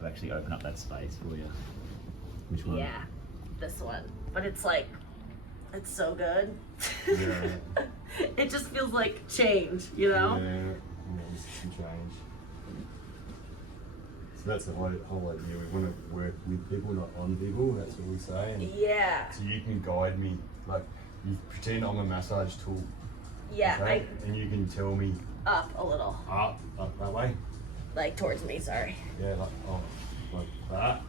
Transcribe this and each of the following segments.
to actually open up that space for you. Which one? Yeah, this one. But it's like, it's so good. Yeah. It just feels like change, you know? Yeah, it's some change. So that's the whole idea. We want to work with people, not on people. That's what we say. And Yeah. so you can guide me, like you pretend I'm a massage tool. Yeah, Okay? And you can tell me up a little. up that way. Like towards me, sorry. Yeah, like that.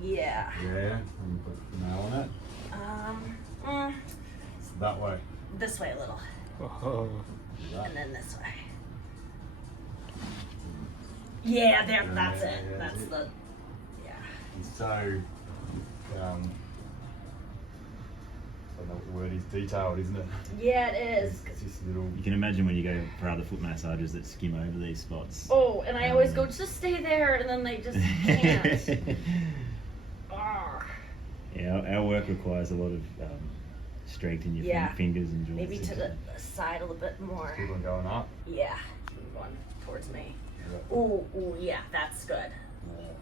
Yeah. Yeah, and you put the nail on it. So that way. This way a little. That. And then this way. Yeah, there, that's it. Yeah, That's the, yeah. And so, I don't know what the word is, detailed, isn't it? Yeah, it is. It's this little. You can imagine when you go for other foot massages that skim over these spots. Oh, and I always go, just stay there, and then they just can't. Yeah, our work requires a lot of strength in your fingers and joints. Maybe to the side a little bit more. Keep on going up. Yeah, keep going towards me. Yeah. Ooh, yeah, that's good. Yeah.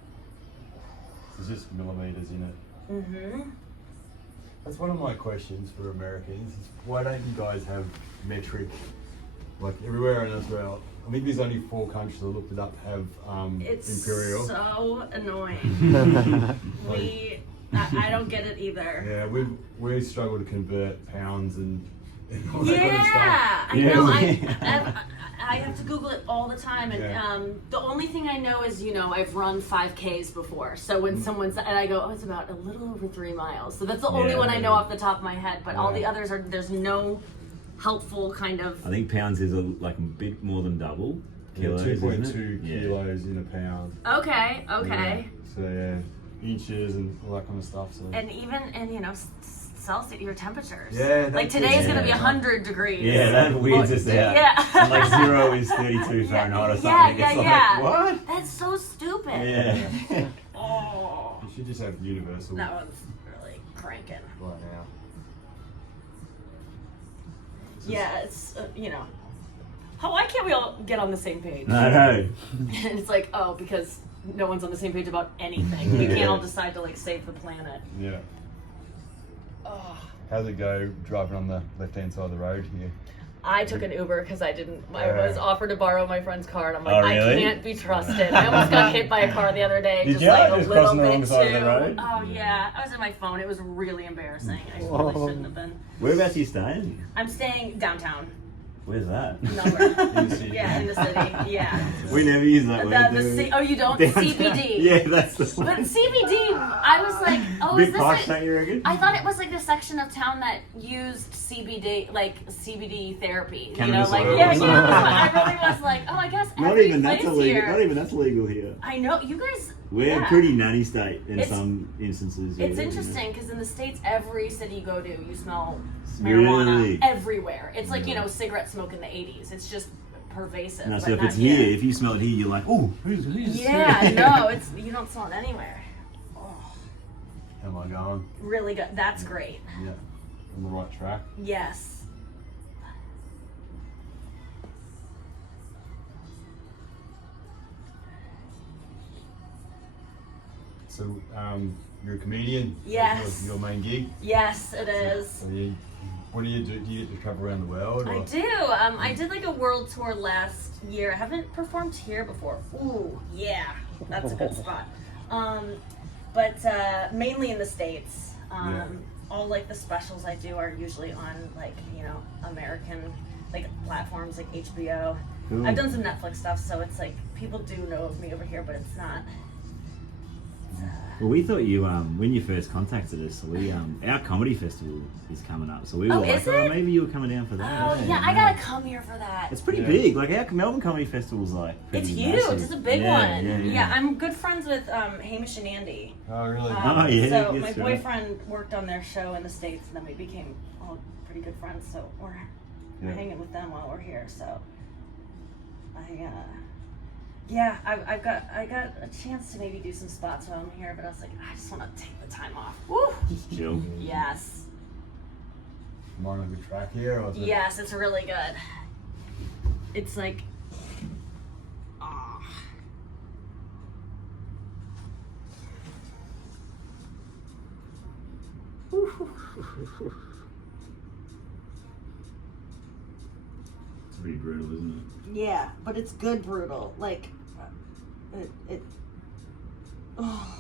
There's just millimeters in it. Mm-hmm. That's one of my questions for Americans. Is why don't you guys have metric, like everywhere in Israel? I think there's only 4 countries, I looked it up, have imperial. It's so annoying. I don't get it either. Yeah, we struggle to convert pounds and all that kind of stuff. I know. I have to Google it all the time, and the only thing I know is, I've run 5Ks before. So when someone's, and I go, it's about a little over 3 miles. So that's the only one I know off the top of my head. But all the others there's no helpful kind of. I think pounds is like a bit more than double. Kilos, 2.2 kilos in a pound. Okay. Yeah. So yeah, inches and all that kind of stuff. So. And even Celsius, your temperatures. Yeah. Like today is going to be 100 degrees. Yeah, that weirds us out. Yeah. And like 0 is 32 Fahrenheit or something. It's like, what? That's so stupid. Yeah. Oh. You should just have universal. That one's really cranking. Right now. Yeah, it's, why can't we all get on the same page? I know. And it's like, because no one's on the same page about anything. We can't all decide to, save the planet. Yeah. Oh. How's it go driving on the left-hand side of the road here? I took an Uber because I was offered to borrow my friend's car, and I'm like, Oh, really? I can't be trusted. I almost got hit by a car the other day. Did just you? like Just a little crossing the bit wrong too. side of the road? Oh yeah, I was in my phone. It was really embarrassing. I really shouldn't have been. Whereabouts are you staying? I'm staying downtown. Where's that? Nowhere. In the city. Yeah, in the city. Yeah. We never use that word. You don't? Downtown. CBD. Yeah, that's the But CBD, I was like, bit is this posh, don't you reckon? I thought it was like the section of town that used CBD, like CBD therapy. Cannabis like oil. I really was like, I guess Not every even that's place illegal. here. Not even that's legal here. I know you guys. We're a pretty nanny state in some instances. It's yeah, interesting because in the States, every city you go to, you smell marijuana Really? everywhere. It's like cigarette smoke in the 80s. It's just pervasive. No, but so if not it's here, here. if you smell it here, you're like, oh, who's Yeah, no, you don't smell it anywhere. Oh, How am I going? really good. That's great. Yeah. On the right track. Yes. So, you're a comedian? Yes. That's your main gig? Yes, it is. So what do you do? Do you get to travel around the world? Or? I do. I did like a world tour last year. I haven't performed here before. Ooh, yeah, that's a good spot. But mainly in the States. All like the specials I do are usually on American platforms like HBO. Cool. I've done some Netflix stuff, so it's like people do know of me over here, but it's not. Well, we thought you, when you first contacted us, our comedy festival is coming up, so we were is like, it? maybe you were coming down for that. Oh yeah, I gotta come here for that. It's pretty big. Like our Melbourne Comedy Festival's pretty It's huge. massive. It's a big one. Yeah. I'm good friends with Hamish and Andy. Oh, really? Oh, yeah, So yes, my right. boyfriend worked on their show in the States, and then we became all pretty good friends. So we're hanging with them while we're here. So I got a chance to maybe do some spots while I'm here, but I was like, I just want to take the time off. Woo! Just chill. Yes. Am I on a good track here? Or is it... Yes, it's really good. It's like, It's pretty brutal, isn't Yeah, but it's good brutal. Like, oh.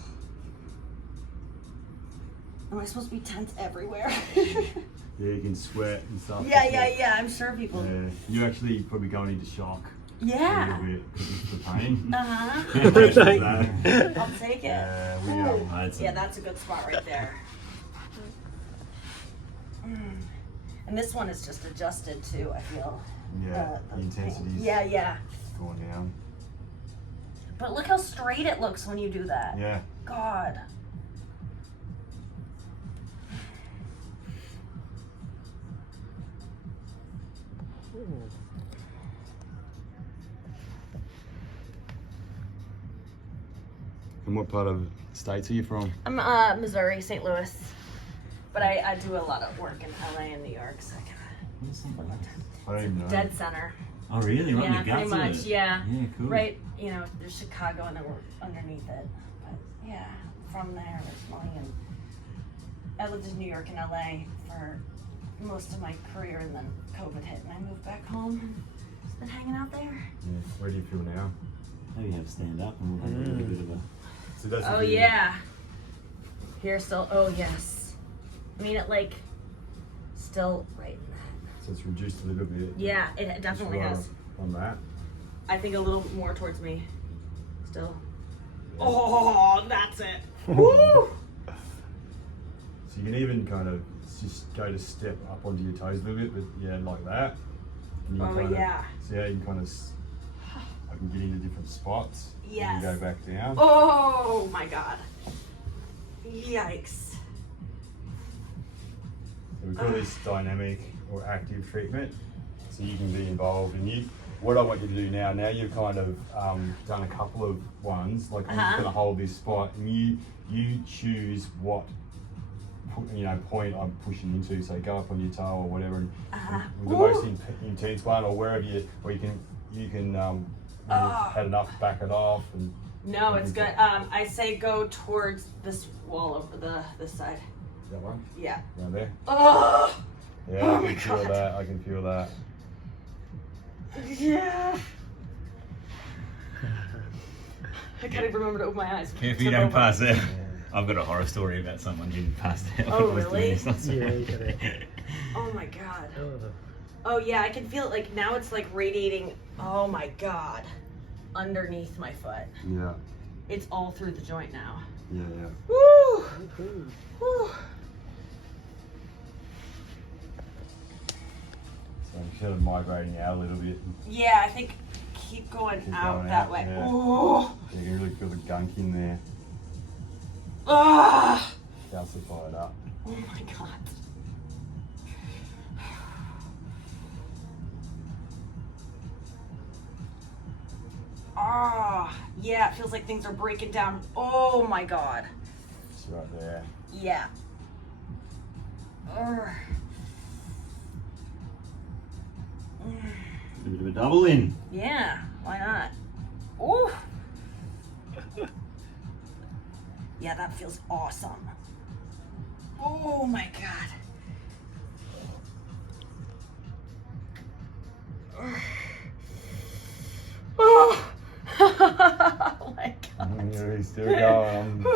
Am I supposed to be tense everywhere? Yeah, you can sweat and stuff. Yeah. I'm sure people. Yeah, you're actually probably going into shock. Yeah. A little bit because it's the pain. I'll take it. That's a good spot right there. And this one is just adjusted too, I feel. Yeah, the intensity's Yeah. going down. But look how straight it looks when you do that. Yeah. God. And what part of the States are you from? I'm Missouri, St. Louis. But I do a lot of work in LA and New York, so I I don't even know. dead center. Oh, really? Right in the Pretty guts much, of it? yeah. Yeah, cool. Right, there's Chicago and then we're underneath it. But yeah, from there originally. And I lived in New York and LA for most of my career, and then COVID hit and I moved back home and just been hanging out there. Yeah. Where do you feel now? Maybe have stand up and we'll have a little bit of a... So that's Oh yeah. Here still, oh yes. I mean it like, still right in that. So it's reduced a little bit. Yeah, it definitely Just right has. On that. I think a little more towards me. Still. Oh, that's it. Woo! So you can even kind of just go to step up onto your toes a little bit, but yeah, like that. And you can kind of, see how you can kind of, I can get into different spots. Yes. And go back down. Oh my God. Yikes. So we call this dynamic or active treatment. So you can be involved in you. What I want you to do now you've kind of done a couple of ones, like I'm just going to hold this spot and you choose what point I'm pushing into. So go up on your toe or whatever, and with the most intense one, or wherever you can when you've had enough, back it off. And no, it's good. I say go towards this wall over this side. That one? Yeah. Right there? Oh! Yeah, Oh I my can feel God. that. I can feel that. Yeah. I can't even remember to open my eyes. If you don't pass out. I've got a horror story about someone getting passed out. Oh, really? Yeah, you got it. Oh my God. Oh. Oh yeah, I can feel it. Like now it's like radiating. Oh my God. Underneath my foot. Yeah. It's all through the joint now. Yeah. Woo! Woo! So I'm kind of migrating out a little bit. Yeah, I think keep going out going that out, way. yeah. Oh! You can really feel the gunk in there. Ah! Calcify it up. Oh my God. Ah, yeah, it feels like things are breaking down. Oh my God. It's right there. Yeah. Urgh. A bit of a double in. Yeah, why not? Ooh. Yeah, that feels awesome. Oh my God. Oh. Oh my God. You're still going.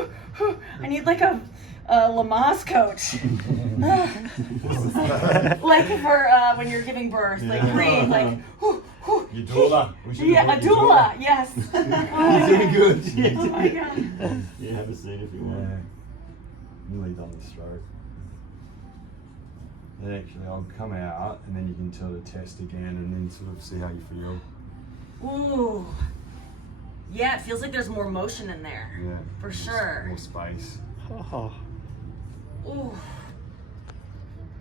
I need like a Lamaze coach. Like for when you're giving birth, like breathe, like. Your doula. We should Yeah, a have your doula. Yes. You're doing good. Oh my God. Yeah, have a seat if you want. Yeah. Nearly done the stroke. And actually, I'll come out and then you can sort of test again and then sort of see how you feel. Ooh. Yeah, it feels like there's more motion in there. Yeah. For Just sure. More space. Oh. Ooh.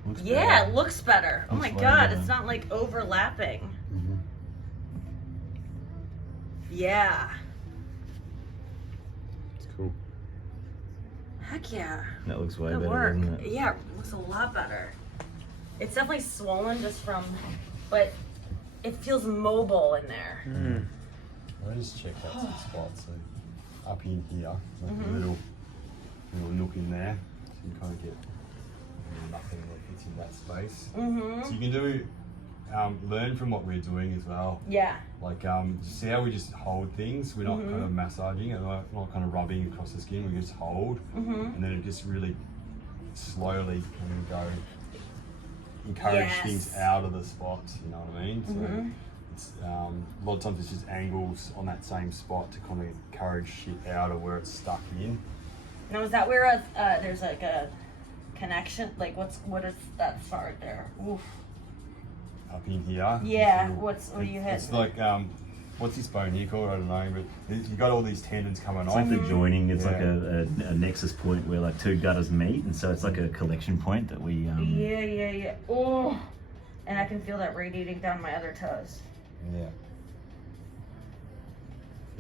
Looks Yeah, better. it looks better. Oh my Looks way God, better. it's not like overlapping. Mm-hmm. Yeah. It's cool. Heck yeah. That looks way Good better, work. doesn't it? Yeah, it looks a lot better. It's definitely swollen just from, but it feels mobile in there. Mm. I'll just check out some spots. So up in here, like a little nook in there. So you can kind of get nothing that fits in that space. Mm-hmm. So you can do, learn from what we're doing as well. Yeah. Like, see how we just hold things. We're not kind of massaging it, we're not kind of rubbing across the skin. We just hold, and then it just really slowly can go encourage things out of the spots. You know what I mean? So it's a lot of times it's just angles on that same spot to kind of encourage shit out of where it's stuck in. Now, is that where there's like a connection? Like, what is that spot right there? Oof. Up in here. Yeah. What do you hit? It's like what's this bone here called? I don't know, but you got all these tendons coming off. It's like the joining. It's like a nexus point where like two gutters meet, and so it's like a collection point that we. Yeah. Oh, and I can feel that radiating down my other toes. Yeah.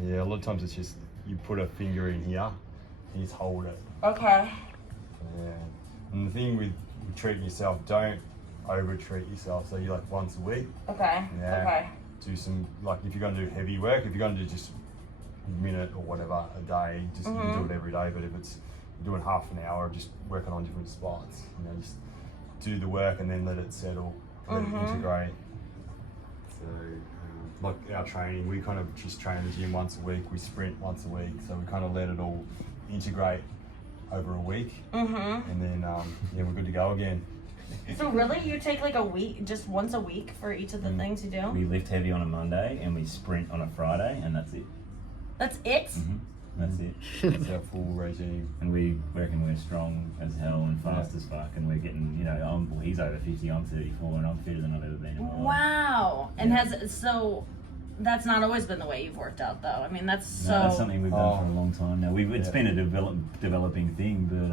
Yeah. A lot of times it's just you put a finger in here and just hold it. Okay. Yeah. And the thing with treating yourself, don't over treat yourself. So you like once a week. Okay. Yeah. Okay. Do some, like if you're going to do heavy work, if you're going to do just a minute or whatever a day, just you can do it every day. But if it's you're doing half an hour, just working on different spots, just do the work and then let it settle, let it integrate. So like our training, we kind of just train in the gym once a week, we sprint once a week, so we kind of let it all integrate over a week, and then we're good to go again. So really, you take like a week, just once a week for each of the things you do? We lift heavy on a Monday and we sprint on a Friday, and that's it. That's it? That's it. That's our full regime. And we reckon we're strong as hell and fast as fuck, and we're getting, he's over 50, I'm 34, and I'm fitter than I've ever been in my life. Wow. And so that's not always been the way you've worked out, though. I mean, that's so. No, that's something we've done for a long time now. It's been a developing thing, but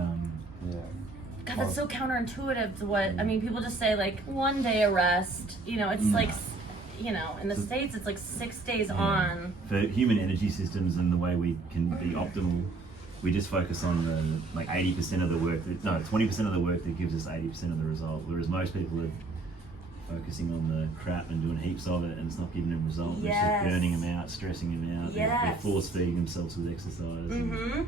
God, that's so counterintuitive to what, I mean, people just say like 1 day a rest, it's like, in the States it's like 6 days on. For human energy systems and the way we can be optimal, we just focus on the 80% of the work, 20% of the work that gives us 80% of the result, whereas most people are focusing on the crap and doing heaps of it and it's not giving them result. It's just burning them out, stressing them out. They're force feeding themselves with exercise.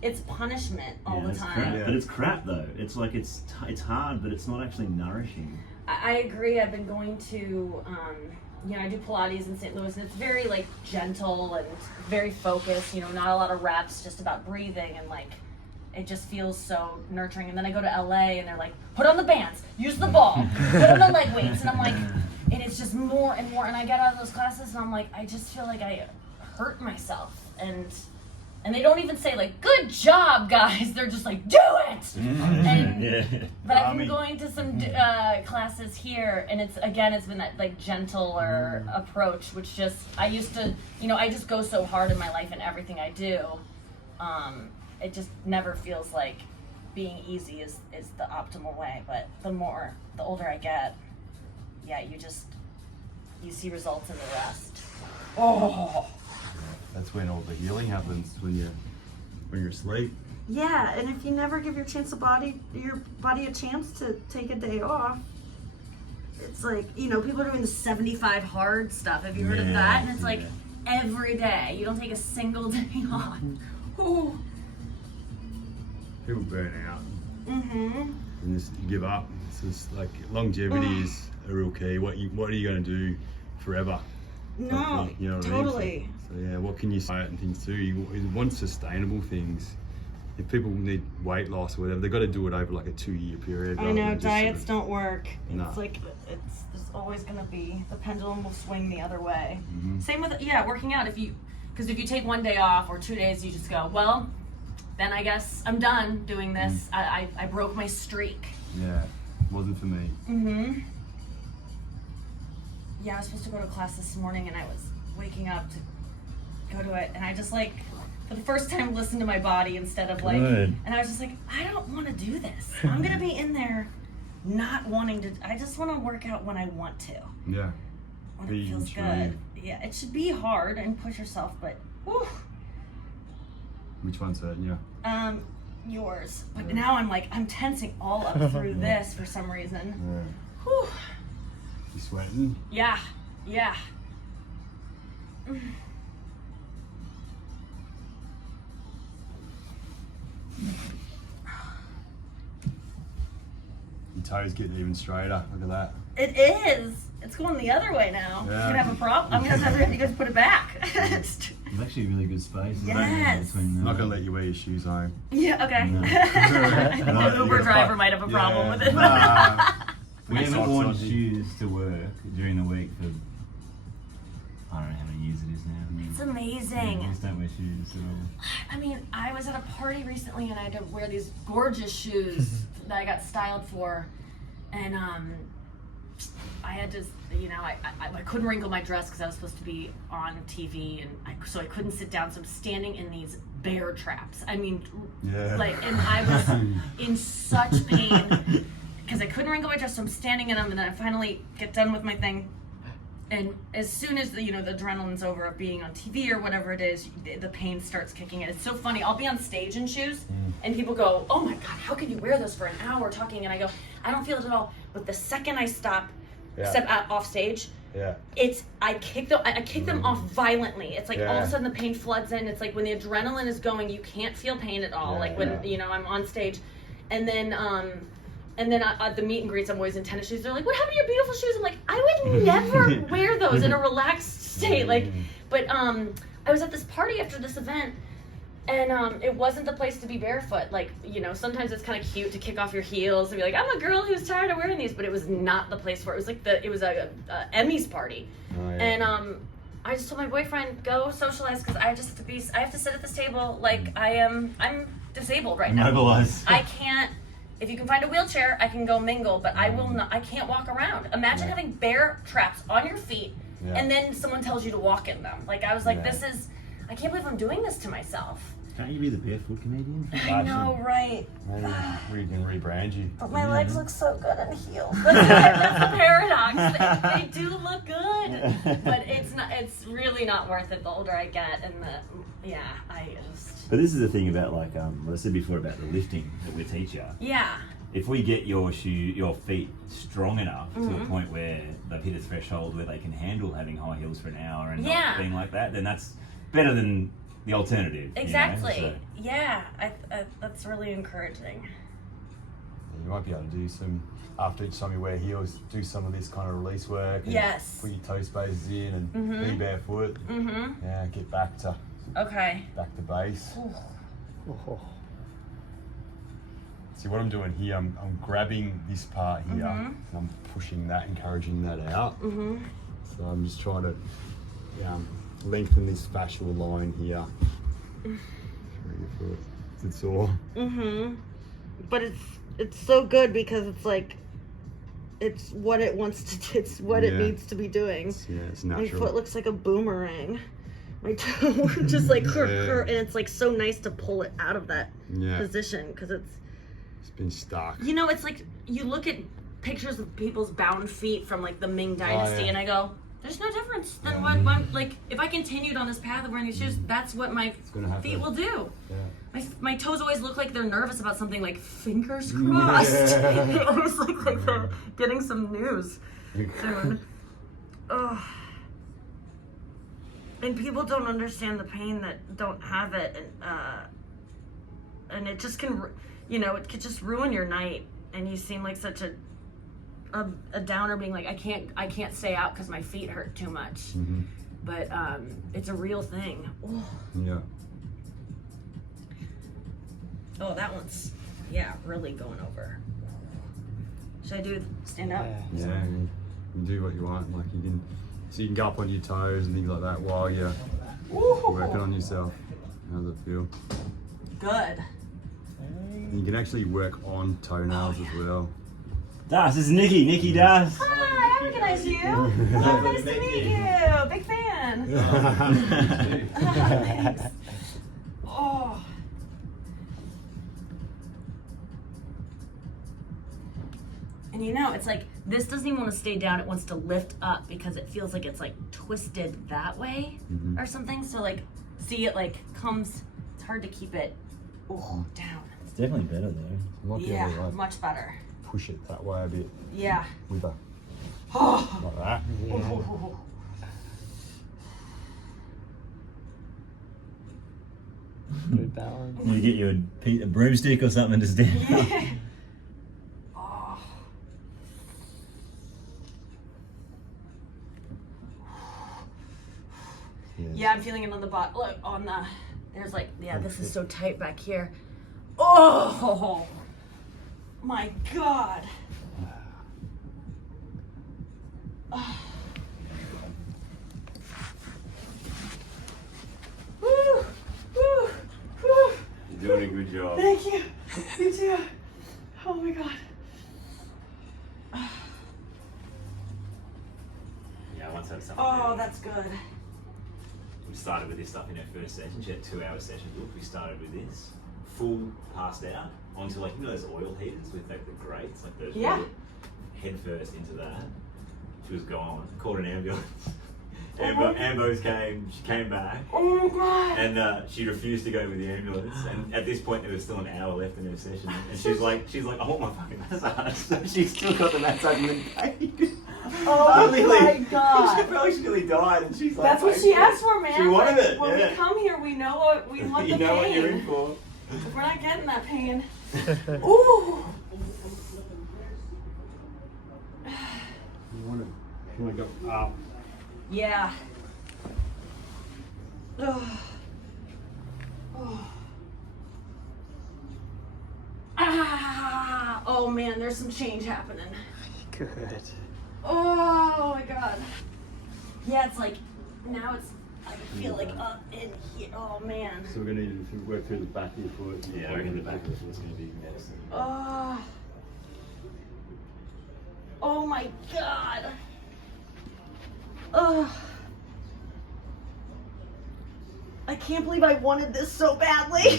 It's punishment all the time. Crap. But it's crap though. It's like it's hard, but it's not actually nourishing. I agree. I've been going to, I do Pilates in St. Louis, and it's very like gentle and very focused. Not a lot of reps, just about breathing, and like it just feels so nurturing. And then I go to LA, and they're like, put on the bands, use the ball, put on the leg weights, and I'm like, and it's just more and more. And I get out of those classes, and I'm like, I just feel like I hurt myself, and they don't even say like, good job, guys. They're just like, do it. But I've been going to some classes here, and it's been that like gentler approach, which just, I used to, I just go so hard in my life and everything I do. It just never feels like being easy is the optimal way. But the older I get, you see results in the rest. Oh. That's when all the healing happens, when you're asleep. Yeah, and if you never give your body a chance to take a day off, it's like, people are doing the 75 hard stuff. Have you heard of that? And it's like every day. You don't take a single day off. Ooh. People burn out. And just give up. It's just like longevity is a real key. What are you going to do forever? No, you know what totally. I mean? So what can you say and things too? You want sustainable things. If people need weight loss or whatever, they've got to do it over like a 2-year period. I know, diets don't work. No. It's like, there's always going to be, the pendulum will swing the other way. Same with, working out. Because if you take 1 day off or 2 days, you just go, well, then I guess I'm done doing this. I broke my streak. Yeah, it wasn't for me. Yeah, I was supposed to go to class this morning, and I was waking up to go to it, and I just like, for the first time, listened to my body instead of like, and I was just like, I don't want to do this. I'm gonna be in there not wanting to. I just want to work out when I want to. Yeah. When it feels good. Yeah, it should be hard and push yourself, but whew. Which one's hurting you? Yours. But now I'm tensing all up through this for some reason. Yeah. Whew. You sweating? Yeah. toes getting even straighter. Look at that. It is. It's going the other way now. Yeah. You have a problem. I'm gonna have you guys put it back. There's actually really good space. Yes. Between I'm not gonna let you wear your shoes home. Yeah. Okay. No. The Uber driver might have a problem with it. We haven't Socks worn on. shoes to work during the week for I don't know how many years it is now. I mean, It's amazing. we just don't wear shoes at all. I mean, I was at a party recently and I had to wear these gorgeous shoes that I got styled for, and I had to, you know, I couldn't wrinkle my dress because I was supposed to be on TV, and so I couldn't sit down. So I'm standing in these bear traps. I mean, Yeah. like, and I was in such pain because I couldn't wrinkle my dress. So I'm standing in them, and then I finally get done with my thing. And as soon as the adrenaline's over of being on TV or whatever it is, the pain starts kicking in. It's so funny. I'll be on stage in shoes, and people go, "Oh my God, how can you wear those for an hour talking?" And I go, "I don't feel it at all." But the second I step out off stage, I kick them off violently. It's like all of a sudden the pain floods in. It's like when the adrenaline is going, you can't feel pain at all. Like when I'm on stage, and then at the meet and greets, I'm always in tennis shoes. They're like, "What happened to your beautiful shoes?" I'm like, "I would never wear those in a relaxed state." Like, but I was at this party after this event, and it wasn't the place to be barefoot. Like, sometimes it's kind of cute to kick off your heels and be like, "I'm a girl who's tired of wearing these," but it was not the place for it. It was like it was a Emmys party, and I just told my boyfriend, "Go socialize," because I have to sit at this table like I'm disabled right now. Mobilized. I can't. If you can find a wheelchair, I can go mingle, but I will not. I can't walk around. Imagine having bear traps on your feet, and then someone tells you to walk in them. Like, I was like, this is. I can't believe I'm doing this to myself. Can't you be the barefoot comedian? I know, right? Maybe we can rebrand you. But my legs look so good in heels. That's the paradox. They do look good, but it's not. It's really not worth it. The older I get, and I just. But this is the thing about what I said before about the lifting that we teach you. Yeah. If we get your feet strong enough to a point where they've hit a threshold where they can handle having high heels for an hour and not being like that, then that's better than the alternative. Exactly. So. Yeah. That's really encouraging. You might be able to do some, after each time you wear heels, do some of this kind of release work. And put your toe spaces in and be barefoot. Yeah, get back to base. Oh. See what I'm doing here, I'm grabbing this part here and I'm pushing that, encouraging that out. So I'm just trying to lengthen this fascial line here. It's all. But it's so good because it's like it's what it wants to. It's what it needs to be doing. It's My natural. foot looks like a boomerang. My toe just like and it's like so nice to pull it out of that position because it's been stuck. It's like you look at pictures of people's bound feet from like the Ming Dynasty and I go, there's no difference than what like if I continued on this path of wearing these shoes, that's what my feet will do. My toes always look like they're nervous about something, like fingers crossed. It always look like they're getting some news soon. Ugh. And people don't understand the pain that don't have it, and it just can, it could just ruin your night, and you seem like such a downer, being like, I can't stay out because my feet hurt too much. But it's a real thing. Oh. Yeah. Oh, that one's really going over. Should I do stand up? Yeah, you can do what you want. Like you can go up on your toes and things like that while you're working on yourself. How's it feel? Good. You can actually work on toenails as well. Das, this is Nikki. Nikki Das. Hi, I recognize you. Oh, nice to meet you. Big fan. Thanks. Oh. And it's like, this doesn't even want to stay down. It wants to lift up because it feels like it's like twisted that way or something. So like, see it like comes, it's hard to keep it down. It's definitely better though. Might be able to, like, much better. push it that way a bit. Yeah. With a Oh. like that. Good balance. You get you a broomstick or something to stand up. Oh. feeling it on the bot. Look, on the, there's like, yeah, this is so tight back here. Oh, my God. Oh. Woo, woo, woo. You're doing a good job. Thank you. You too. Oh my God. Yeah, once that's something. Oh, that's good. We started with this stuff in our first session. She had 2-hour sessions. Look, we started with this, full passed out onto like, you know those oil heaters with like the grates, like those. Yeah. Head first into that. She was gone. Called an ambulance. Oh. Ambos came. She came back. Oh my God. And she refused to go with the ambulance. And at this point, there was still an hour left in her session. And she's like, I want my fucking massage. So she's still got the massage and then paid. Oh my God. She felt like she nearly died, and she's like, That's what she asked for, man. She wanted it. When Yeah. we come here, we know what we want. You the know pain. what you're in for. If we're not getting that pain. Ooh. You want to go up? Yeah. Oh. Oh. Ah. Oh man, there's some change happening. Good. Oh my God. Yeah, it's like now it's. I feel like up in here. Oh man. So we're going to need to work through the back of your foot. Yeah, I reckon the back of it was going to be medicine. Oh. Oh my God. Oh. I can't believe I wanted this so badly.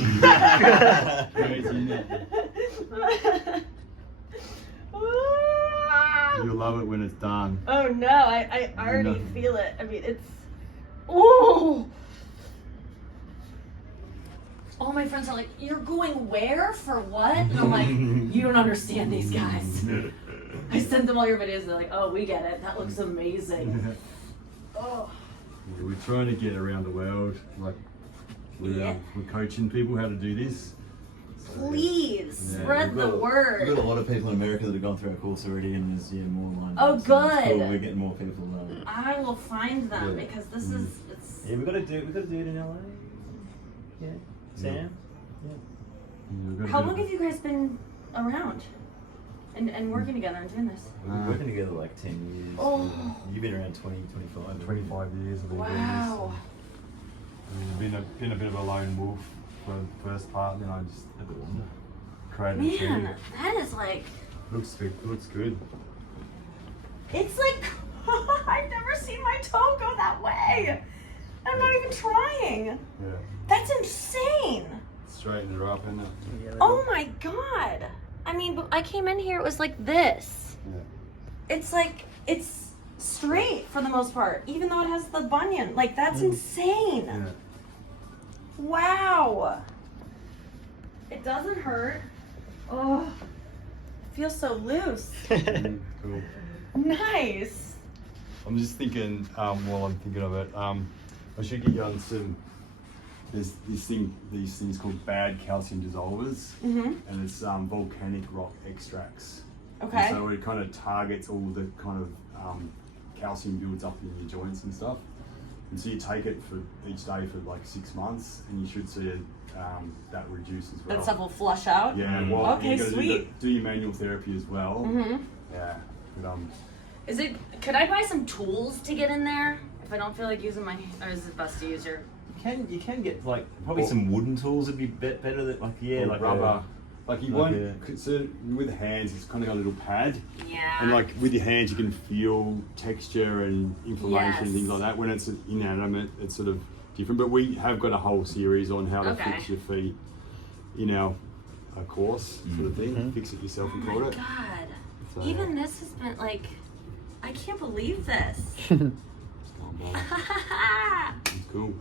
You'll love it when it's done. Oh no, I already feel it. I mean, it's. Ooh. All my friends are like, "You're going where? For what?" And I'm like, "You don't understand these guys." I sent them all your videos. They're like, "Oh, we get it. That looks amazing." Oh. Yeah, we're trying to get around the world. Like we're coaching people how to do this. Please Yeah, spread the word. We've got a lot of people in America that have gone through our course already, and there's more lined Oh, up. So good. it's cool. We're getting more people. I will find them Yeah. because this is it's. Yeah, we got to do it in LA. Yeah, Sam. Yeah, we've got to How do long it. have you guys been around and working together and doing this? We've been working together like 10 years. Oh. You've been around 20, 25. 25 years of all Wow. doing this. Been a bit of a lone wolf for the first part, and then I just created a team. Man, that is like. Looks good. It's like I've never seen my toe go that way. I'm not even trying. Yeah. That's insane. Straighten her up, isn't it? Yeah, Oh my God. I mean, I came in here, it was like this. Yeah. It's like, it's straight for the most part, even though it has the bunion. Like, that's insane. Yeah. Wow. It doesn't hurt. Oh, it feels so loose. Cool. Nice. I'm just thinking, while I'm thinking of it, I should get you on some. There's these things called bad calcium dissolvers, and it's volcanic rock extracts. Okay. And so it kind of targets all the kind of calcium builds up in your joints and stuff. And so you take it for each day for like 6 months, and you should see it, that reduce as well. That stuff will flush out? Yeah. Well, Okay, you gotta sweet. do your manual therapy as well. Yeah. But, Could I buy some tools to get in there? If I don't feel like using or is it best to use your... You can get like probably some wooden tools would be better than like rubber. Like you like want, so with the hands, it's kind of got a little pad. Yeah. And like with your hands, you can feel texture and inflammation and things Yes. like that. When it's inanimate, it's sort of different. But we have got a whole series on how to Okay. fix your feet in our course sort of thing. Fix it yourself, we called Oh my it. God. So, Even this has been like, I can't believe this. it's going well. It's cool.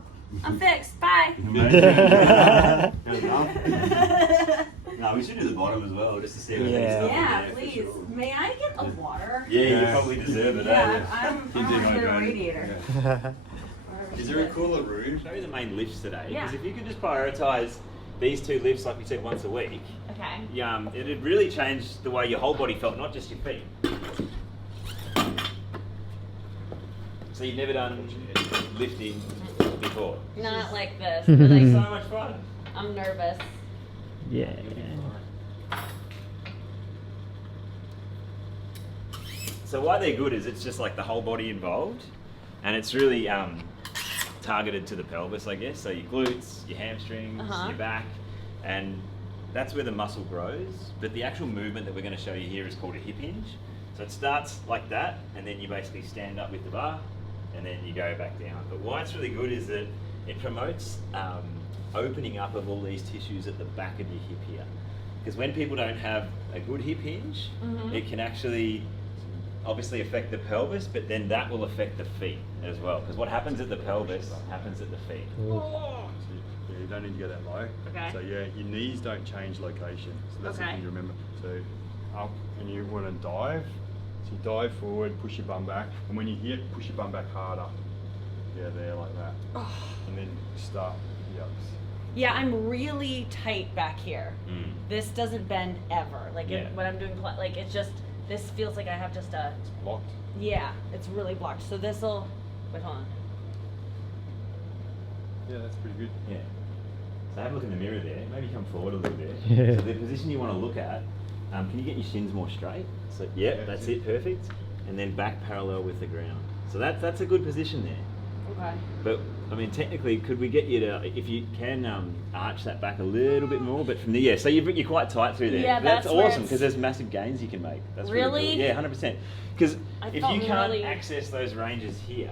I'm fixed. Bye. Fair enough. No, we should do the bottom as well, just to see if there's Yeah. any stuff in Yeah, there for please. sure. May I get a water? Yeah, you Yeah. probably deserve it. Yeah, eh? I'm under a radiator. Yeah. Is there a cooler room? Show you the main lifts today. Yeah. Because if you could just prioritise these 2 lifts, like we said, once a week, Okay. it'd really change the way your whole body felt, not just your feet. So you've never done lifting before. Not like this. It's But so like, much fun. I'm nervous. Yeah. So why they're good is it's just like the whole body involved, and it's really targeted to the pelvis, I guess. So your glutes, your hamstrings, your back, and that's where the muscle grows. But the actual movement that we're going to show you here is called a hip hinge. So it starts like that, and then you basically stand up with the bar, and then you go back down. But why it's really good is that it promotes opening up of all these tissues at the back of your hip here. Because when people don't have a good hip hinge, it can actually obviously affect the pelvis, but then that will affect the feet as well. Because what happens at the pelvis happens at the feet. Yeah, you don't need to go that low. Okay. So yeah, your knees don't change location. So that's the Okay. thing to remember. So up, and you want to dive. So you dive forward, push your bum back, and when you hit, push your bum back harder. Yeah, there like that. And then start the ups. Yeah, I'm really tight back here. This doesn't bend ever. Like Yeah. when I'm doing like it's just this feels like I have just a Locked. yeah. It's really blocked. So this'll wait, hold on. Yeah, that's pretty good. Yeah. So have a look in the mirror there. Maybe come forward a little bit. Yeah. So the position you want to look at, can you get your shins more straight? So yeah, that's it, perfect. And then back parallel with the ground. So that's a good position there. Okay. But I mean, technically, could we get you to, if you can, arch that back a little bit more? But from the so you're quite tight through there. Yeah, that's that's where awesome it's- because there's massive gains you can make. That's Really? cool. Yeah, 100%. Because I if felt you can't really- access those ranges here,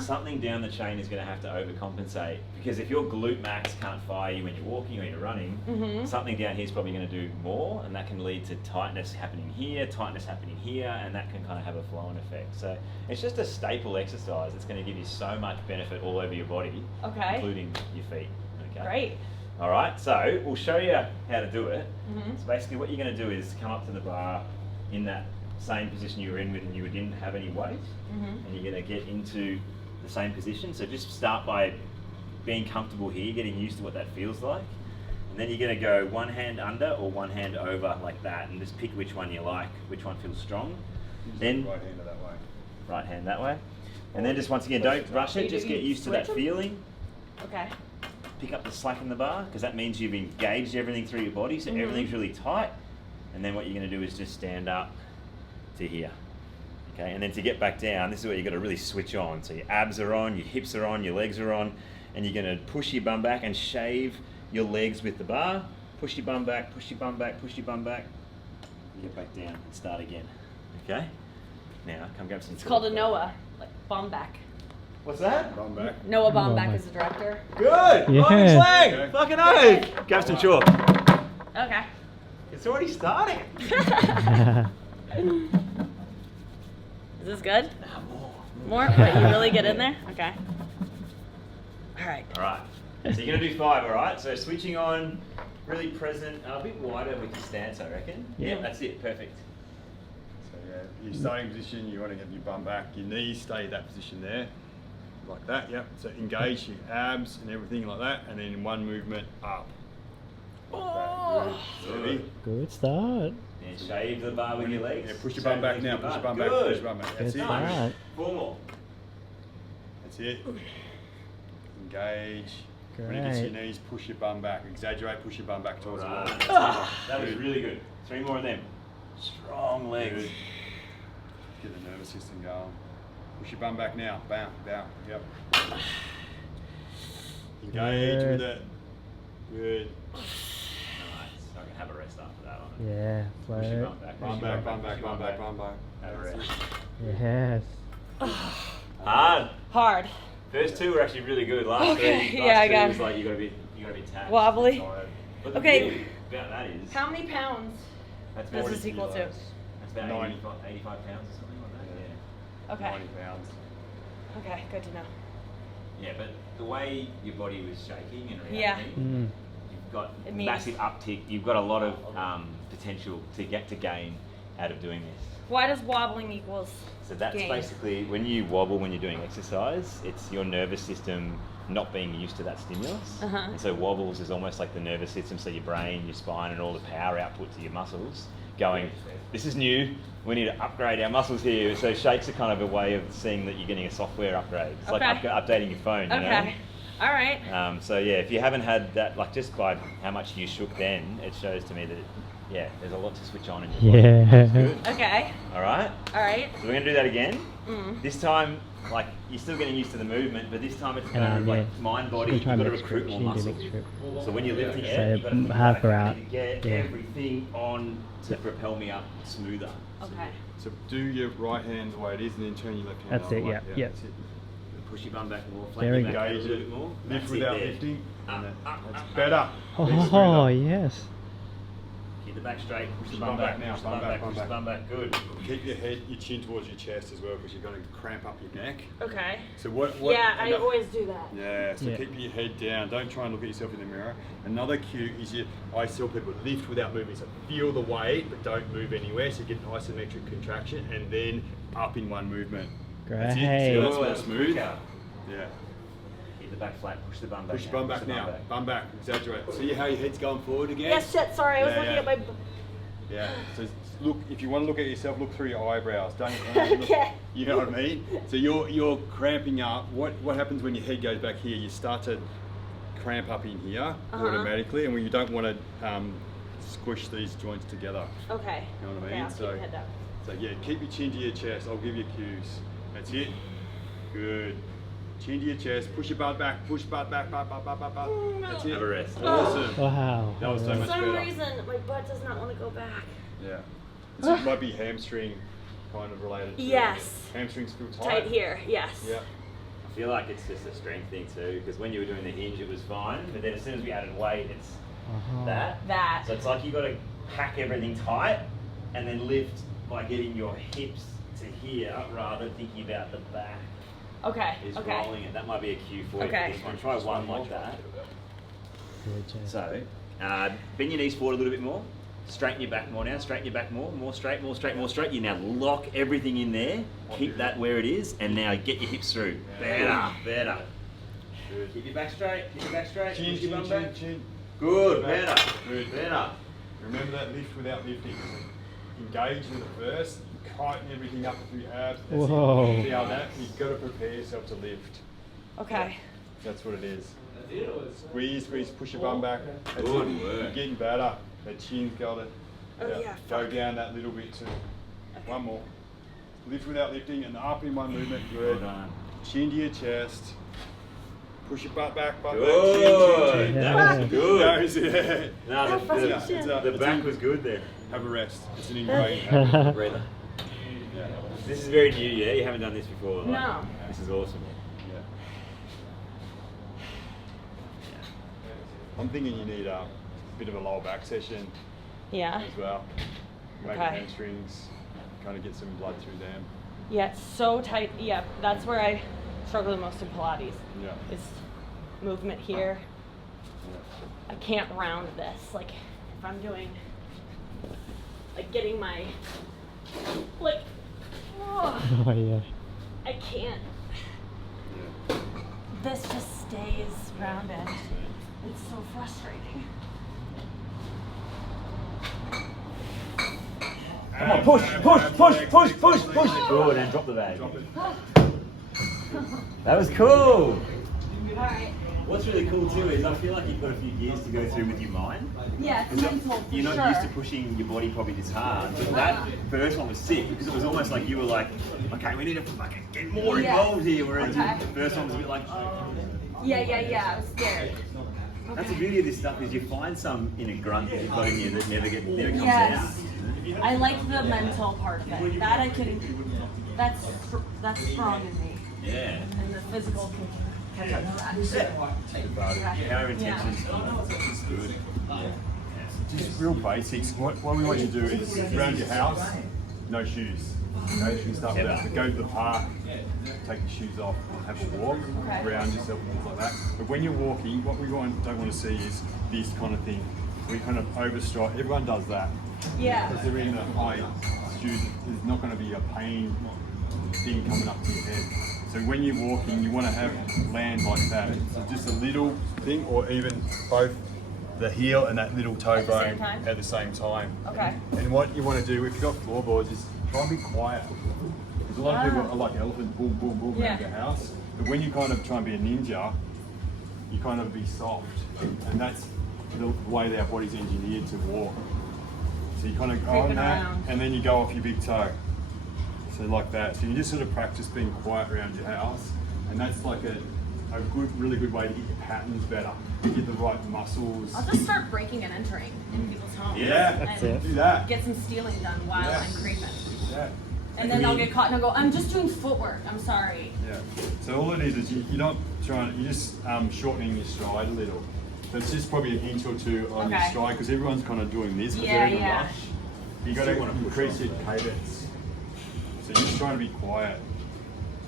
something down the chain is going to have to overcompensate. Because if your glute max can't fire you when you're walking or you're running, something down here is probably going to do more, and that can lead to tightness happening here, and that can kind of have a flow-on effect. So it's just a staple exercise that's going to give you so much benefit all over your body, Okay. including your feet. Okay. Great. All right, so we'll show you how to do it. So basically what you're going to do is come up to the bar in that same position you were in when you didn't have any weight, and you're going to get into the same position. So just start by being comfortable here, getting used to what that feels like. And then you're going to go one hand under or one hand over like that, and just pick which one you like, which one feels strong. Then Right hander that way. right hand that way. And then just once again, don't rush it, just get used to that Switch 'em? feeling. Okay. Pick up the slack in the bar, because that means you've engaged everything through your body, so everything's really tight. And then what you're going to do is just stand up to here. Okay, and then to get back down, this is where you've got to really switch on. So your abs are on, your hips are on, your legs are on, and you're going to push your bum back and shave your legs with the bar. Push your bum back, push your bum back, push your bum back. Get back down and start again. Okay? Now, come grab some. It's called a Noah, like Baumbach. What's that? Bum back. Noah Baumbach Baumbach. is the director. Good! Yeah. Long slang! Okay. Fucking oath! Grab some chalk. Okay. It's already starting. Is this good? Nah, more. More? Wait, you really get in there? Okay. All right. All right. So you're going to do 5, all right? So switching on, really present, a bit wider with your stance, I reckon. Yeah. Yeah, that's it. Perfect. So yeah, your starting position, you want to get your bum back, your knees stay in that position there, like that, yep. So engage your abs and everything like that, and then in one movement, up. Like that. Good. Steady. Good start. And shave the bar with your legs. Yeah, push your bum back now, push your bum back, Good. push your bum back. That's Good it. start. 4 more. That's it. Engage. When it gets to your Great. knees, push your bum back. Exaggerate, push your bum back towards the wall. Right. That was really good. 3 more of them. Strong legs. Good. Get the nervous system going. Push your bum back now. Bow, bow. Yep. Engage with it. Good. Nice. I can have a rest after that one. Yeah, Push your float. bum back. Bum push your back, bum back, push your bum back, bum back. Have a rest. Yes. Hard. Hard. First 2 were actually really good. Last Okay, 3, yeah, last I 2 got was like you gotta be tapped. Wobbly. Tired. But the Okay. beauty about that is How many pounds that's does 40 this equal to? kilos. That's about 90. 85 pounds or something like that. Yeah. Okay. 90 pounds. Okay, good to know. Yeah, but the way your body was shaking and Yeah. reacting, you've got It means- massive uptick. You've got a lot of potential to gain out of doing this. Why does wobbling equals So that's gain? basically when you wobble when you're doing exercise, it's your nervous system not being used to that stimulus. And so wobbles is almost like the nervous system, so your brain, your spine, and all the power output to your muscles going, this is new, we need to upgrade our muscles here. So shakes are kind of a way of seeing that you're getting a software upgrade. It's like Okay. updating your phone, you know? Okay. All right. So yeah, if you haven't had that, like just by how much you shook then, it shows to me that, yeah, there's a lot to switch on in your body. Yeah. Good. Okay. All right. All right. So we're gonna do that again. Mm. This time, like you're still getting used to the movement, but this time it's And, kind of like yeah. mind body. You You've try got to mixed recruit grip, more you do muscle. mixed grip. So when you're lifting So it, you've got to think half about, or okay, I out. need to get Yeah. everything on to propel me up smoother. Okay. So do your right hand the way it is, and then turn your left hand. That's the it, other way. yeah, yeah. That's it. Push your bum back more. Very Flank your back good. a little bit more. Lift That's it without there. lifting. Up, and up, that's up, better. up. Oh, Smoother. yes. Keep the back straight. Push the Bum bum back back. now, Push the bum bum back, back. Push bum the bum back. Good. Keep your head, your chin towards your chest as well, because you're going to cramp up your neck. Okay. So what? Yeah, I always do that. Yeah, so Yeah. keep your head down. Don't try and look at yourself in the mirror. Another cue is I tell people lift without moving. So feel the weight, but don't move anywhere. So you get an isometric contraction and then up in one movement. That's it. Great. So that's Good. more smooth. Quicker. Yeah. Keep the back flat. Push the bum back. Push your now, bum push back the now. back. Bum back. Exaggerate. See how your head's going forward again? Yes, shit. Sorry, I was Yeah, looking yeah. at my. Yeah. So look, if you want to look at yourself, look through your eyebrows. Don't. Okay. You know what I mean? So you're cramping up. What happens when your head goes back here? You start to cramp up in here automatically, and when you don't want to squish these joints together. Okay. You know what I mean? Okay, I'll keep my head down. So yeah, keep your chin to your chest. I'll give you cues. That's it. Good. Chin to your chest. Push your butt back. Push butt back. Butt. That's it. Have a rest. Awesome. Wow. That was so For much some better. reason, my butt does not want to go back. Yeah. This might be hamstring kind of related. To Yes. Hamstrings feel Tight here. Yes. Yeah. I feel like it's just a strength thing too, because when you were doing the hinge, it was fine, but then as soon as we added weight, it's that. That. So it's like you got to pack everything tight, and then lift by getting your hips to here, rather than thinking about the back. Okay. Is Okay. rolling it. That might be a cue for you. Okay. For this one. Try one like that. Good job. So, bend your knees forward a little bit more. Straighten your back more now. Straighten your back more. More straight, more straight, more straight. You now lock everything in there. Keep that where it is, and now get your hips through. Better, better. Good. Keep your back straight. Keep your back straight. Chin, Push your chin, bum chin, back. chin. Good. Back. Better. Good. Better. Remember that lift without lifting. Engage in the first, tighten everything up with your abs. That's Whoa. it. See how that? You've got to prepare yourself to lift. Okay. That's what it is. Squeeze, squeeze, push your bum back. That's Good it. work. You're getting better. That chin's got to yeah, go fuck. down that little bit too. Okay. One more. Lift without lifting and up in one movement. Well Good. done. Chin to your chest. Push your butt back, butt back. Good. Chin, chin, chin. That was good. Goes, yeah. No, the back It's was good there. Have a rest. It's an ingrained habit. Breather. Yeah. This is very new, yeah? You haven't done this before. Like, No. This is awesome. Yeah. I'm thinking you need a bit of a lower back session Yeah. as well. Make Okay. hamstrings, kind of get some blood through them. Yeah, it's so tight. Yeah, that's where I struggle the most in Pilates. Yeah. Is movement here. I can't round this. Like if I'm doing, like getting my, like, oh, Oh, yeah. I can't. This just stays rounded. It's so frustrating. Come on, push, push, push, push, push, push. Good, and drop the bag. Drop it. That was cool. Alright. What's really cool too is I feel like you've got a few gears to go through with your mind. Yeah, it's mental for You're not sure. used to pushing your body probably this hard. But that first one was sick because it was almost like you were like, okay, we need to fucking get more Yeah. involved here. Whereas Okay. the first one was a bit like, oh. Yeah, I was scared. That's the beauty of this stuff is you find some inner grunt that you've got in you that never comes Yes. out. I like the mental part of it. That I can, that's strong in me. Yeah. And the physical can catch up to that. Power of intention is good. Just real basics. What we want you to do is around your house, no shoes. Okay, you can start with that. But go to the park, take your shoes off, have a walk, Okay. ground yourself and things like that. But when you're walking, what we don't want to see is this kind of thing. We kind of overstride. Everyone does that. Yeah. Because they're in the high shoes, there's not going to be a pain thing coming up to your head. So when you're walking, you want to have land like that. So just a little thing, or even both the heel and that little toe At the same bone time? at the same time. Okay. And what you want to do, if you've got floorboards, is try and be quiet. Because a lot of people are like elephants, boom, boom, boom, Yeah. around your house. But when you kind of try and be a ninja, you kind of be soft, and that's the way that our body's engineered to walk. So you kind of go on Creeping that, around. and then you go off your big toe. So like that. So you just sort of practice being quiet around your house, and that's like a really good way to get your patterns better. You get the right muscles. I'll just start breaking and entering in people's homes. Yeah, That's and it. do that. get some stealing done while Yeah. I'm creeping. Yeah. And then I'll get caught and I'll go, I'm just doing footwork. I'm sorry. Yeah. So all it is you're not trying. You're just shortening your stride a little. So it's just probably an inch or two on your Okay. stride because everyone's kind of doing this because Yeah, they're in a yeah. rush. You got to Still wanna push increase on. your cadence. So you're just trying to be quiet.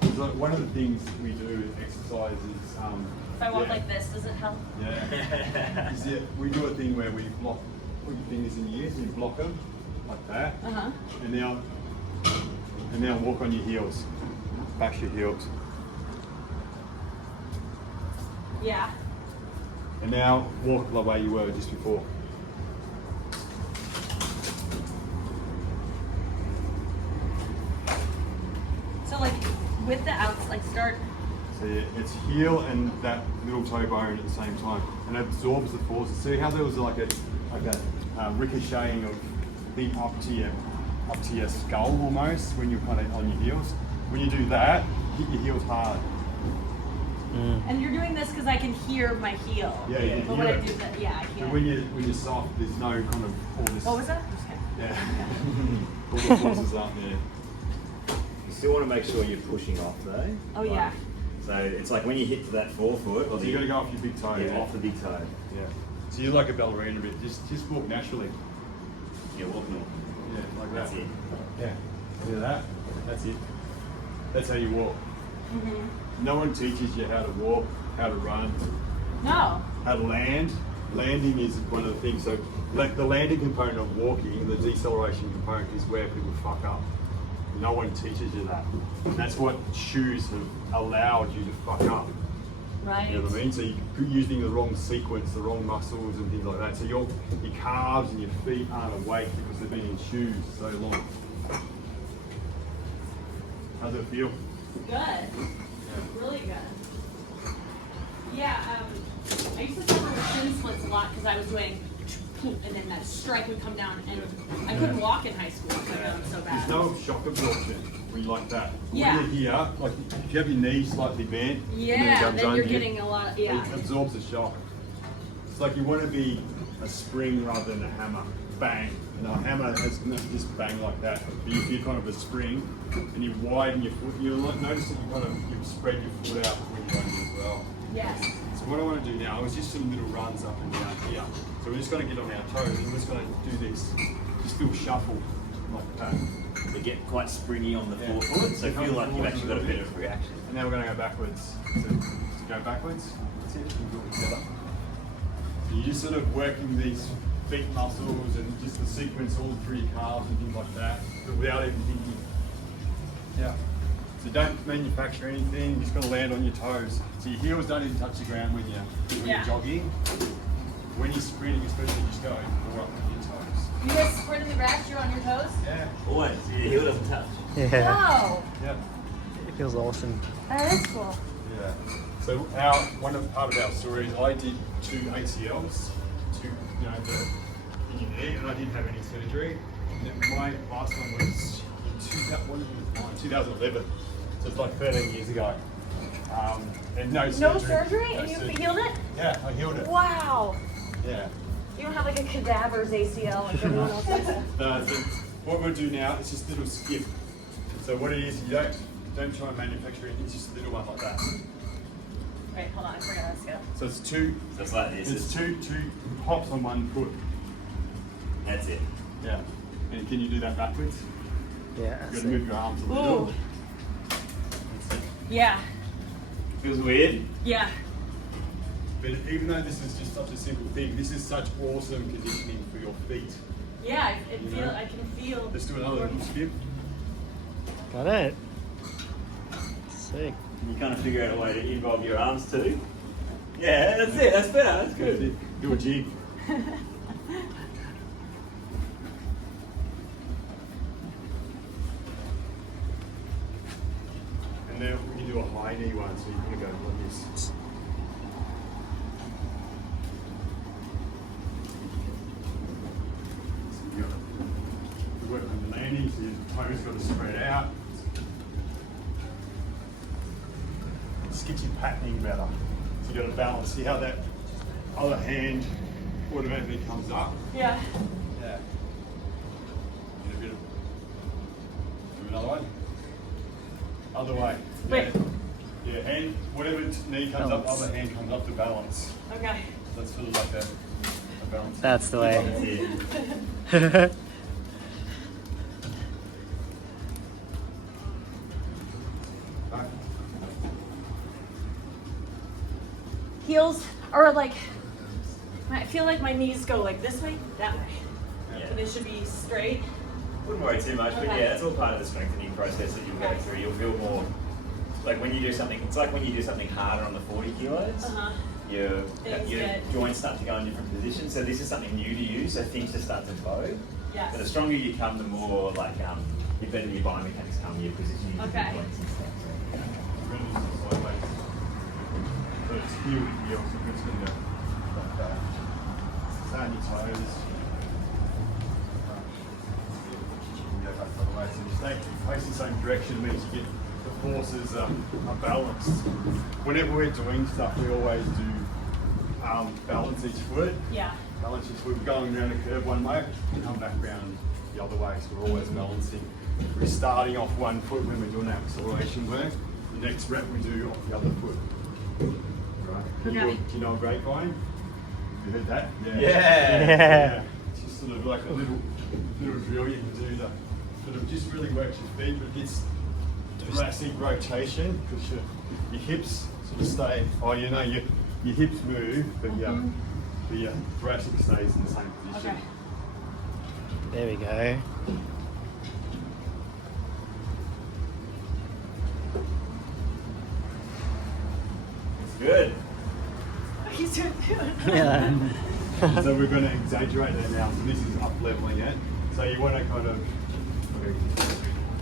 It's like one of the things we do with exercise is If I walk like this, does it help? Yeah. Is it, we do a thing where we put your fingers in your ears and you block them like that. Uh-huh. And now walk on your heels. Bash your heels. Yeah. And now walk the way you were just before. So like with the outs, like start. So yeah, it's heel and that little toe bone at the same time, and it absorbs the forces. See how there was like a ricocheting of thing up to your skull almost when you're kind of on your heels. When you do that, hit your heels hard. And you're doing this because I can hear my heel. Yeah, you can But hear when I it. do that, yeah, I But can't. when you're soft, there's no kind of all this. What was that? Just kidding. Yeah. All the forces aren't there. You still want to make sure you're pushing off though. Oh yeah. So it's like when you hit to that forefoot, or So you got to go off your big toe. yeah, off the big toe. Yeah. So you're like a ballerina a bit. Just walk naturally. Yeah, walk normal. Yeah, like That's that. it. Yeah. Do that. That's it. That's how you walk. Mm-hmm. No one teaches you how to walk, how to run, No. how to land. Landing is one of the things. So, like the landing component of walking, the deceleration component is where people fuck up. No one teaches you that. And that's what shoes have allowed you to fuck up. Right. You know what I mean? So you're using the wrong sequence, the wrong muscles and things like that. So your calves and your feet aren't awake because they've been in shoes so long. How's it feel? Good. Really good. Yeah, I used to suffer with shin splits a lot because I was doing and then that strike would come down and I couldn't walk in high school because I got them so bad. There's no shock absorption when you like that. Yeah. When you're here, like if you have your knee slightly bent, and then it Yeah, comes then under you're you, getting a lot, yeah. it absorbs the shock. It's like you want to be a spring rather than a hammer. Bang. And a hammer has just bang like that. But if you're kind of a spring and you widen your foot, you'll notice that you spread your foot out when you're running as well. Yes. So what I want to do now is just some little runs up and down here. So we're just going to get on our toes and we're just going to do this. Just do a shuffle like that. So get quite springy on the Yeah. forefoot, so Come feel like you've forward actually a got a little bit bit. of reaction. And now we're going to go backwards. So to go backwards, that's it. We do it together. So you're just sort of working these feet muscles and just the sequence all through your calves and things like that, but without even thinking. Yeah. So don't manufacture anything, you're just going to land on your toes. So your heels don't even touch the ground when you're jogging. When you're sprinting, especially, just go more up with your toes. You guys sprint in the grass, you're on your toes? Yeah. Always, your heel doesn't touch. Yeah, Oh, Yeah. it feels awesome. that is cool. Yeah. So part of our story is I did 2 ACLs, in your knee, and I didn't have any surgery. And then my last one was in 2011. So it's like 13 years ago. And no surgery. No surgery? And you healed it? Yeah, I healed it. Wow. Yeah. You don't have like a cadaver's ACL like everyone else does. So what we'll do now is just a little skip. So what it is, you don't try and manufacture it. It's just a little one like that. Wait, hold on, I forgot how to go. So it's two. So it's like this. It's two hops on one foot. That's it. Yeah. And can you do that backwards? Yeah, You that's gotta move it. your arms a little. Ooh. Yeah. Feels weird. Yeah. But even though this is just such a simple thing, this is such awesome conditioning for your feet. Yeah, Yeah. I can feel. Let's do another little skip. Got it. Sick. You kind of figure out a way to involve your arms too. Yeah, that's it. That's better. That's That's good. it. Do a jig. And then we can do a high knee one, so you kind of go like this. so your toes got to spread out. Just get your patterning better. So you got to balance. See how that other hand automatically comes up? Yeah. Yeah. Get a bit of. Do another one. Other way. Wait. Yeah, hand, whatever knee comes up, other hand comes up to balance. Okay. That's sort of like a balance. That's the way. Right. Heels are like, I feel like my knees go like this way, that way. Yeah. So they should be straight. Wouldn't worry too much, but Okay. yeah, that's all part of the strengthening process that you'll go through. You'll feel more, like when you do something, it's like when you do something harder on the 40 kilos, your Things your get- joints start to go in different positions. So this is something new to you, so things just start to bow. Yes. So the stronger you come, the more like, the better your biomechanics come, your positioning of your Okay. joints and stuff. So. We're going to do this sideways. So it's heel to heel, so we're just going to go like that. Stay on your toes. You can go back the other way. So you stay facing the same direction means you get the forces are balanced. Whenever we're doing stuff, we always do balance each foot. Yeah. Balance each foot. We're going around a curve one way, come back round the other way. So we're always balancing. We're starting off one foot when we're doing our acceleration work. The next rep we do off the other foot. Right. Okay. Do you know a grapevine? You heard that? Yeah. Yeah. It's just sort of like a little drill you can do that. Sort of just really works your feet, but gets thoracic rotation because your hips sort of stay. Oh, you know, your hips move, but your thoracic stays in the same position. Okay. There we go. It's good. He's doing good. Yeah. So we're going to exaggerate that now. So this is up leveling it. So you want to kind of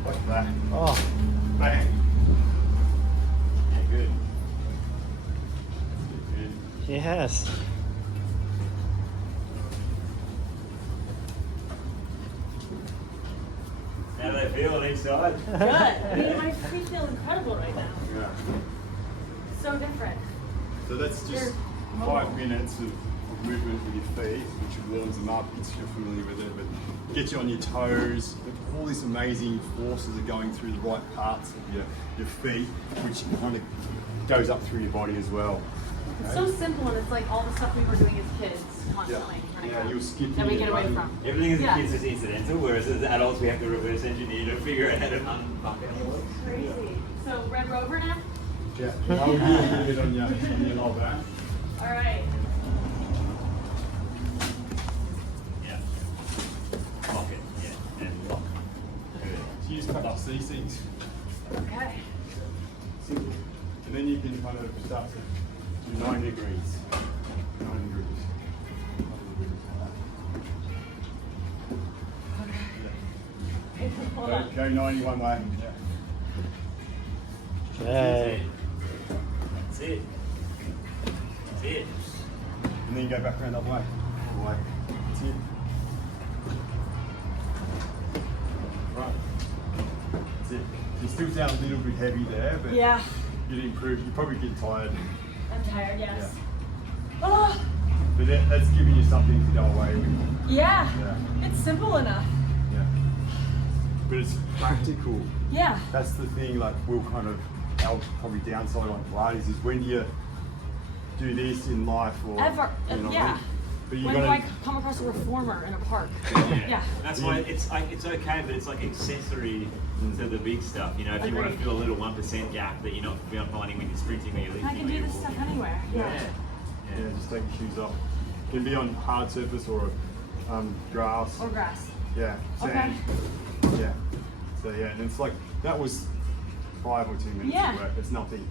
like that. Oh, Bang. Yeah, good. Good. yes. How do they feel on each side? Good. I mean, my feet feel incredible right now. Yeah. So different. So that's just They're 5 minutes of movement with your feet, which warms them up, gets you familiar with it, but get you on your toes. All these amazing forces are going through the right parts of your feet, which kind of goes up through your body as well. It's so simple, and it's like all the stuff we were doing as kids constantly. running Yeah, around, you'll skip that we your get away running. from. Everything as a Yeah. kid's is incidental, whereas as adults we have to reverse engineer to figure out how to unfuck it. Crazy. So Red Rover now? Yeah, I'll do a little bit on your lower back. All right. Yeah. Lock it. Yeah. And lock. Good. So you just cut up these things. Okay. Simple. And then you can kind of start to do 9 degrees. 9 degrees. Hold Go, on. go 90 one way. Yeah. Okay. That's it. That's it. And then you go back around the other way. Other way. That's it. Right. That's it. You still sound a little bit heavy there, but Yeah. you'd improve. You probably get tired. I'm tired, yes. Oh, But that's giving you something to go away with. yeah. Yeah. It's simple enough. Yeah. But it's practical. Yeah. That's the thing, like we'll kind of, our probably downside on Pilates is when you do this in life or Ever. you know, Yeah. but you When do gotta, I come across a reformer in a park? Yeah. That's why it's like it's okay, but it's like accessory to the big stuff. You know, if you want to Agreed. feel a little 1% gap that you're not finding when you're sprinting or you're lifting. I can or do you're this stuff walking. anywhere. Yeah. yeah, just take your shoes off. It can be on hard surface or grass. Or grass. Yeah, sand. Yeah. So yeah, and it's like that was 5 or 2 minutes Yeah. of work. It's nothing.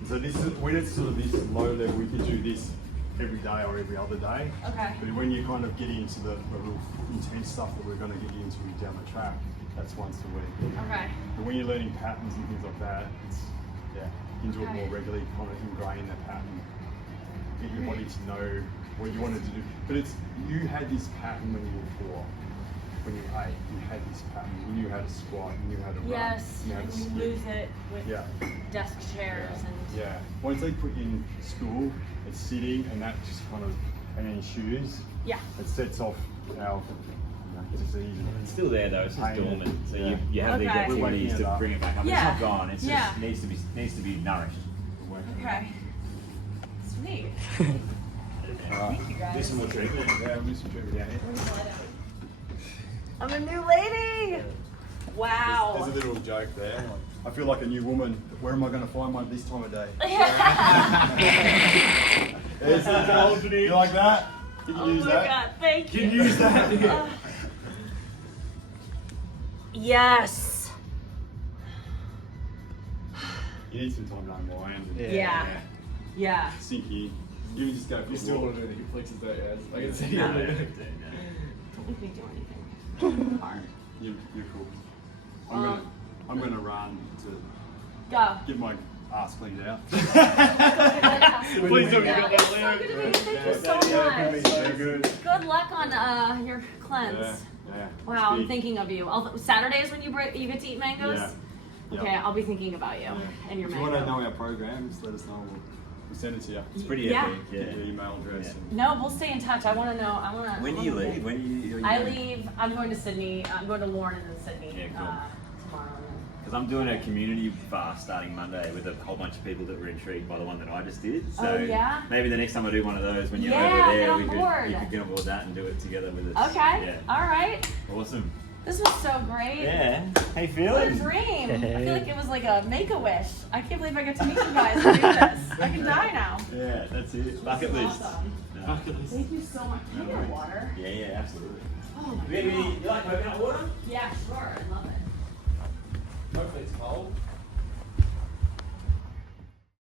And so this is when it's sort of this low level, we could do this every day or every other day. Okay. But when you kind of get into the real intense stuff that we're going to get into down the track, that's once a week. Okay. But when you're learning patterns and things like that, it's yeah, you can do it more regularly, kind of ingrain that pattern, get your body to know what you wanted to do. But it's you had this pattern when you were 4. when you ate, you had this pattern. You knew how to squat, you knew how to run, Yes, you knew how and to you skip. lose it with Yeah. desk chairs and. Yeah. Once they put you in school, it's sitting and that just kind of, and then shoes, Yeah. it sets off our, it's just easy. It's still there though. It's just Pain. dormant. So Yeah. you have these Okay. activities We're waking it to up. bring it back up. Yeah. It's not gone. It's Yeah. just needs to be nourished. We're working. Okay. Sweet. Alright. You guys. Do some more treatment. Yeah, we'll do some treatment down here. I'm a new lady. Wow. There's a little joke there. I feel like a new woman. Where am I going to find one this time of day? There's an alternate. You like that? You can Oh use my that. god, thank you. You can use that. Yes. You need some time to unwind. Yeah. Yeah. Sink in. You can just go for You a still walk. want to do the hip flexors, don't you? I can see No, you. no, no. Don't make me do anything. Hard. You're cool. Um, I'm gonna run to Go. get my ass cleaned out. Please don't Yeah, get it's so that good to meet you. Thank you Yeah, so much. so good. Good luck on your cleanse. Yeah. Wow, I'm Big. thinking of you. Saturdays when you get to eat mangoes? Yeah. Okay, I'll be thinking about you Yeah. and your If you mango. want to know our programs, let us know. We'll send it to you. It's pretty Yeah. epic. Yeah. Get your email address. Yeah. And No, we'll stay in touch. I want to know. When do you leave? When do you? I leave. I'm going to Sydney. I'm going to Warren and then Sydney Yeah, cool. tomorrow. Because I'm doing a community fast starting Monday with a whole bunch of people that were intrigued by the one that I just did. So Oh, yeah? maybe the next time I do one of those, when you're Yeah, over get there, on you board. could get on board that and do it together with us. Okay. Yeah. All right. Awesome. This was so great. Yeah. How you What a feeling? dream. I feel like it was like a make-a-wish. I can't believe I get to meet you guys and do this. I can die now. Yeah, that's it. Bucket This is list. awesome. No. Thank you so much. Can you get water? Yeah, yeah, absolutely. Oh my You god. like coconut water? Yeah, sure. I love it. Hopefully it's cold.